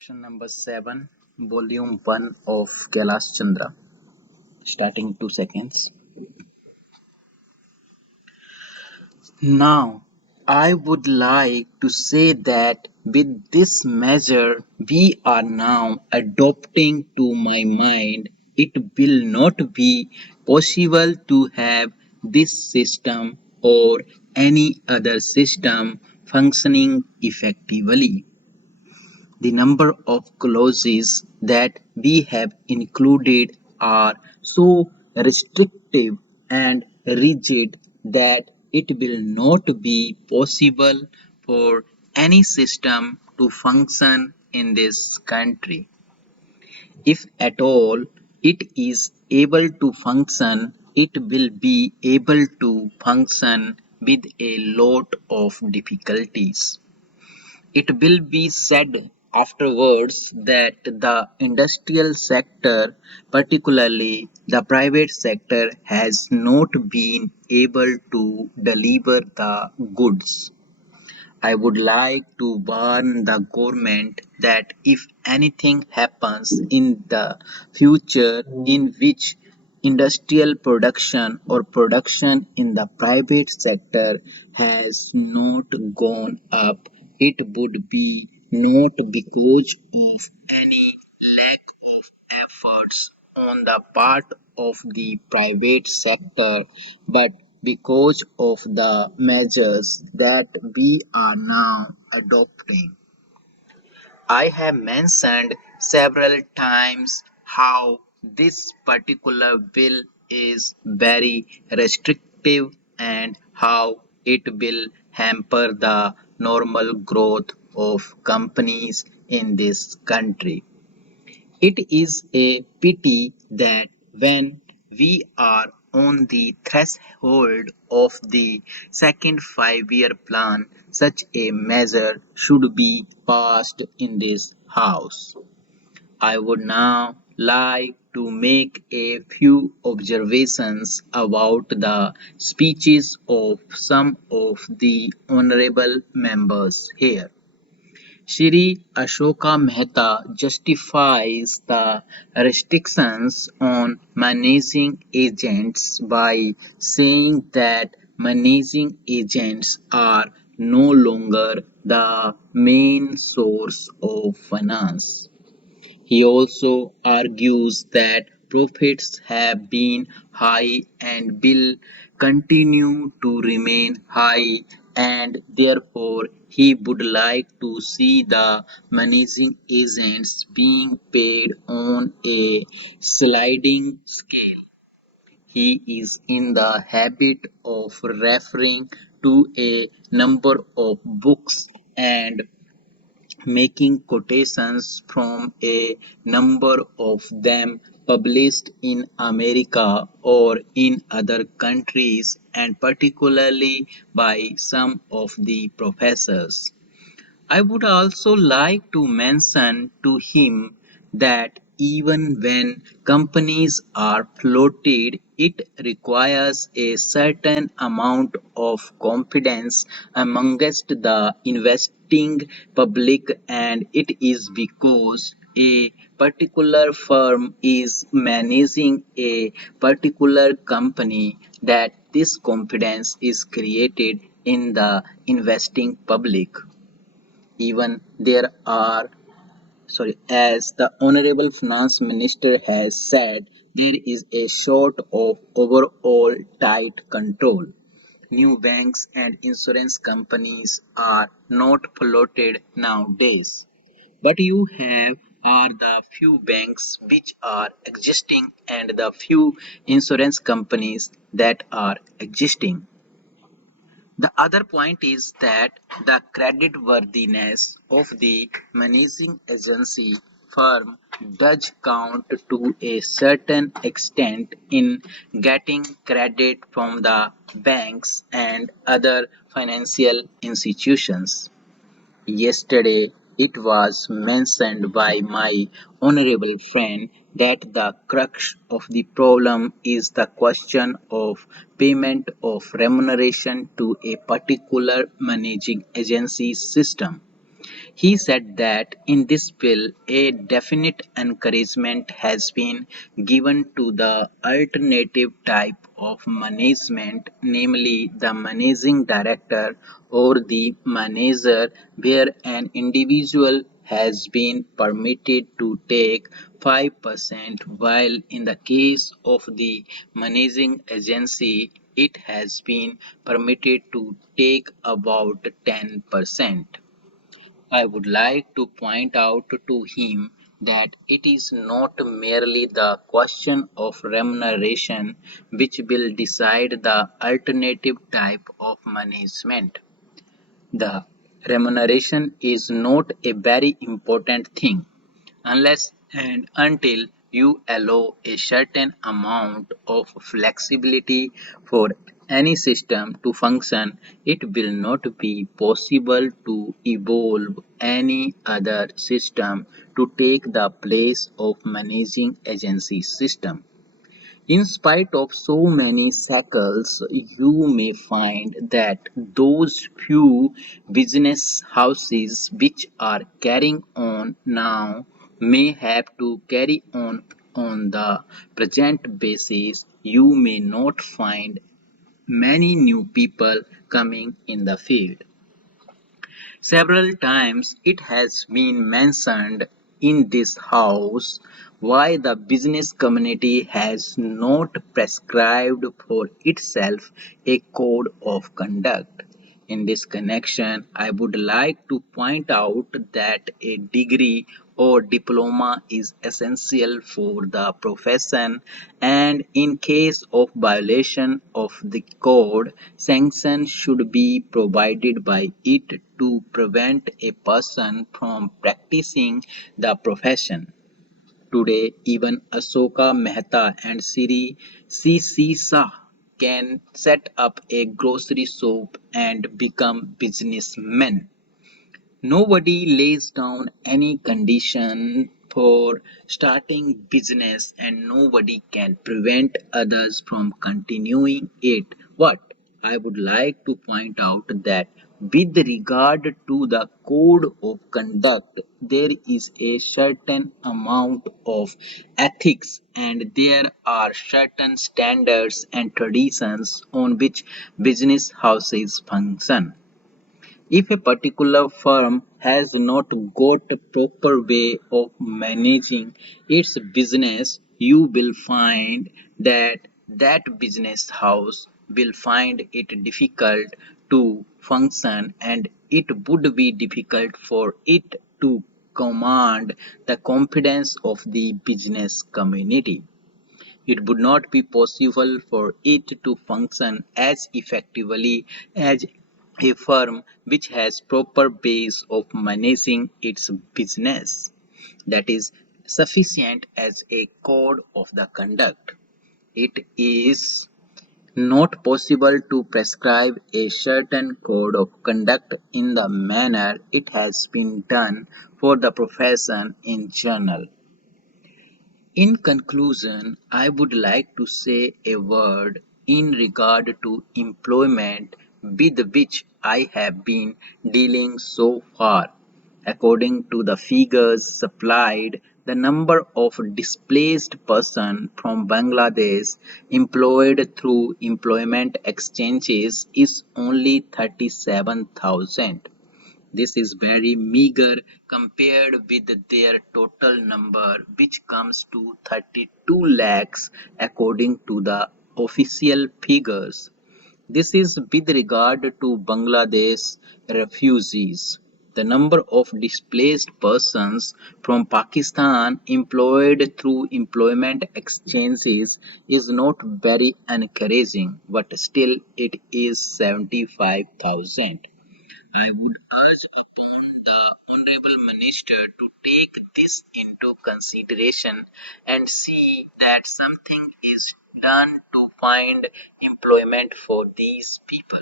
Section number 7, volume 1 of Kailash Chandra, starting 2 seconds. Now, I would like to say that with this measure we are now adopting, to my mind, it will not be possible to have this system or any other system functioning effectively. The number of clauses that we have included are so restrictive and rigid that it will not be possible for any system to function in this country. If at all it is able to function, it will be able to function with a lot of difficulties. It will be said afterwards that the industrial sector, particularly the private sector, has not been able to deliver the goods. I would like to warn the government that if anything happens in the future in which industrial production or production in the private sector has not gone up, it would be not because of any lack of efforts on the part of the private sector, but because of the measures that we are now adopting. I have mentioned several times how this particular bill is very restrictive and how it will hamper the normal growth of companies in this country. It is a pity that when we are on the threshold of the second 5 year plan, such a measure should be passed in this House. I would now like to make a few observations about the speeches of some of the honorable members here. Shri Ashoka Mehta justifies the restrictions on managing agents by saying that managing agents are no longer the main source of finance. He also argues that profits have been high and will continue to remain high, and therefore he would like to see the managing agents being paid on a sliding scale. He is in the habit of referring to a number of books and making quotations from a number of them published in America or in other countries, and particularly by some of the professors. I would also like to mention to him that even when companies are floated, it requires a certain amount of confidence amongst the investing public, and it is because a particular firm is managing a particular company that this confidence is created in the investing public. Even there are, as the Honorable Finance Minister has said, there is a sort of overall tight control. New banks and insurance companies are not floated nowadays. What you have are the few banks which are existing and the few insurance companies that are existing. The other point is that the creditworthiness of the managing agency firm does count to a certain extent in getting credit from the banks and other financial institutions. Yesterday it was mentioned by my honorable friend that the crux of the problem is the question of payment of remuneration to a particular managing agency system. He said that in this bill, a definite encouragement has been given to the alternative type of management, namely the managing director or the manager, where an individual has been permitted to take 5%, while in the case of the managing agency, it has been permitted to take about 10%. I would like to point out to him that it is not merely the question of remuneration which will decide the alternative type of management. The remuneration is not a very important thing unless and until you allow a certain amount of flexibility for any system to function, it will not be possible to evolve any other system to take the place of managing agency system. In spite of so many shackles, you may find that those few business houses which are carrying on now may have to carry on the present basis. You may not find many new people coming in the field. Several times it has been mentioned in this House why the business community has not prescribed for itself a code of conduct. In this connection, I would like to point out that a degree or diploma is essential for the profession, and in case of violation of the code, sanction should be provided by it to prevent a person from practicing the profession. Today, even Asoka Mehta and Siri C.C. Shah can set up a grocery shop and become businessmen. Nobody lays down any condition for starting business and nobody can prevent others from continuing it. What I would like to point out that with regard to the code of conduct, there is a certain amount of ethics and there are certain standards and traditions on which business houses function. If a particular firm has not got a proper way of managing its business, you will find that that business house will find it difficult to function and it would be difficult for it to command the confidence of the business community. It would not be possible for it to function as effectively as a firm which has proper ways of managing its business that is sufficient as a code of the conduct. It is not possible to prescribe a certain code of conduct in the manner it has been done for the profession in general. In conclusion, I would like to say a word in regard to employment with which I have been dealing so far. According to the figures supplied, the number of displaced persons from Bangladesh employed through employment exchanges is only 37,000. This is very meager compared with their total number, which comes to 32 lakhs according to the official figures. This is with regard to Bangladesh refugees. The number of displaced persons from Pakistan employed through employment exchanges is not very encouraging, but still it is 75,000. I would urge upon the Honorable Minister to take this into consideration and see that something is done to find employment for these people.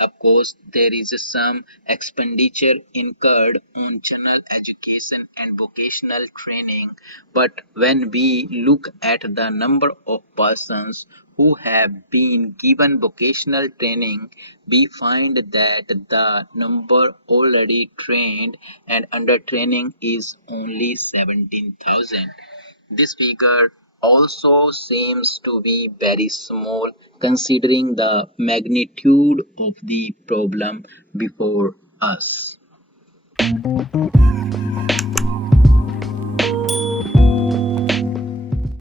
Of course, there is some expenditure incurred on general education and vocational training, but when we look at the number of persons who have been given vocational training, we find that the number already trained and under training is only 17,000. This figure also seems to be very small considering the magnitude of the problem before us.